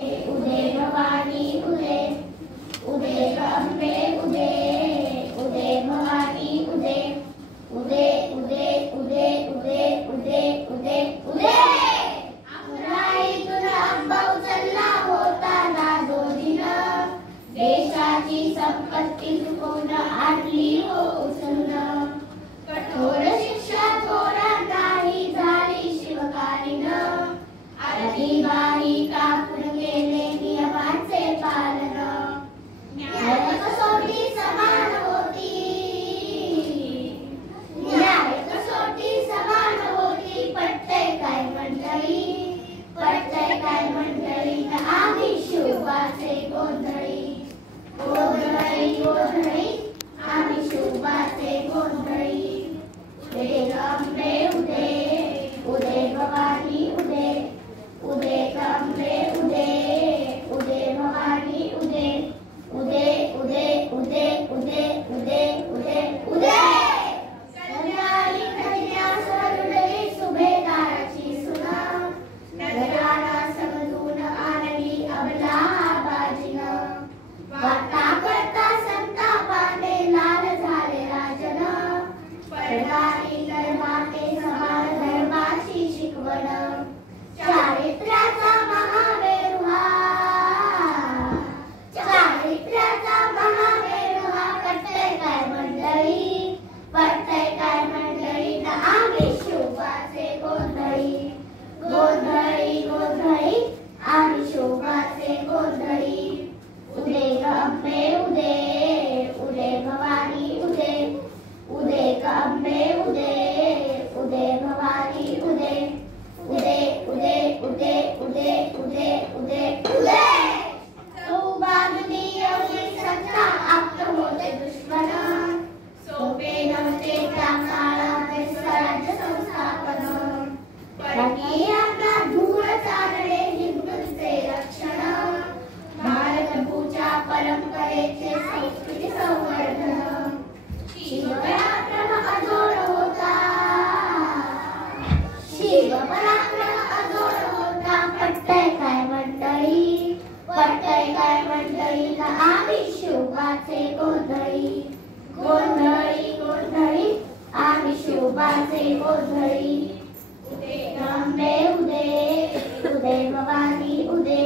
उदे भवानी उदे उदे अम्बे उदे उदे भवानी उदे उदे उदे उदे उदे उदे उदे उदे तुला अंबा उचलला होता ना दोन देशाची संपत्ती चुकवून आणली हो उचलून कठोर शिक्षा थोरांनाही झाली शिवकालीनं अधिबाही कापून गेले नियमांचे पालन न्याय कसोटी समान होती न्याय कसोटी समान होती पटतंय काय मंडळी आम्ही शिवबाचे गोंधळी गोंधळी गोंधळी आम्ही शिवबाचे गोंधळी उदे अंबे उदे उदे भवानी उदे उदे अम्बे उदे उदे भवानी उदे उदे उदे उदे उदे उदे उदे उदे कल्याणी कन्यासरुडे सुभेदाराची सुना नगराला समजून आणली अबला बाजीनं वार्ता करता संतापाने लाल झाले राजन पडणारी धर्माते समान धर्माची शिकवण चारित्र्याचा महामेरू हा पटतंय काय मंडळी ना आम्ही शिवबाचे गोंधळी गोंधळी गोंधळी आम्ही शिवबाचे गोंधळी उदे अंबे उदे उदे भवानी उदे उदे अंबे उदे उदे भवानी उदे उदे उदे उदे उदे उदे उदे उदे सौभाग्यनी एवढी सत्ता आप्त होते दुश्मन सोपे नव्हते त्या काळात स्वराज्य संस्थापन बाकी आपला धूळ चालले हिंदूंचे रक्षण भारतभूच्या परंपरेचे संस्कृती संवर्धन शिवपराक्रम अजोड होता शिवपराक्रम अजोड होता पटतंय काय मंडळी ना आम्ही शिवबाचे गोंधळी गोंधळी गोंधळी आम्ही शिवबाचे गोंधळी उदे अंबे उदे उदे भवानी उदे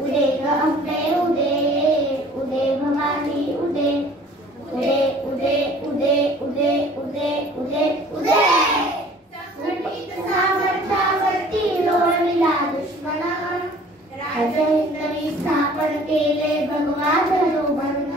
उदे अंबे उदे उदे भवानी उदे उदे उदे उदे उदे उदे उदे उदे संघटित सामर्थ्यावरती लोळविला दुश्मन राजहिंदवी स्थापन केले भगवा धनुबंध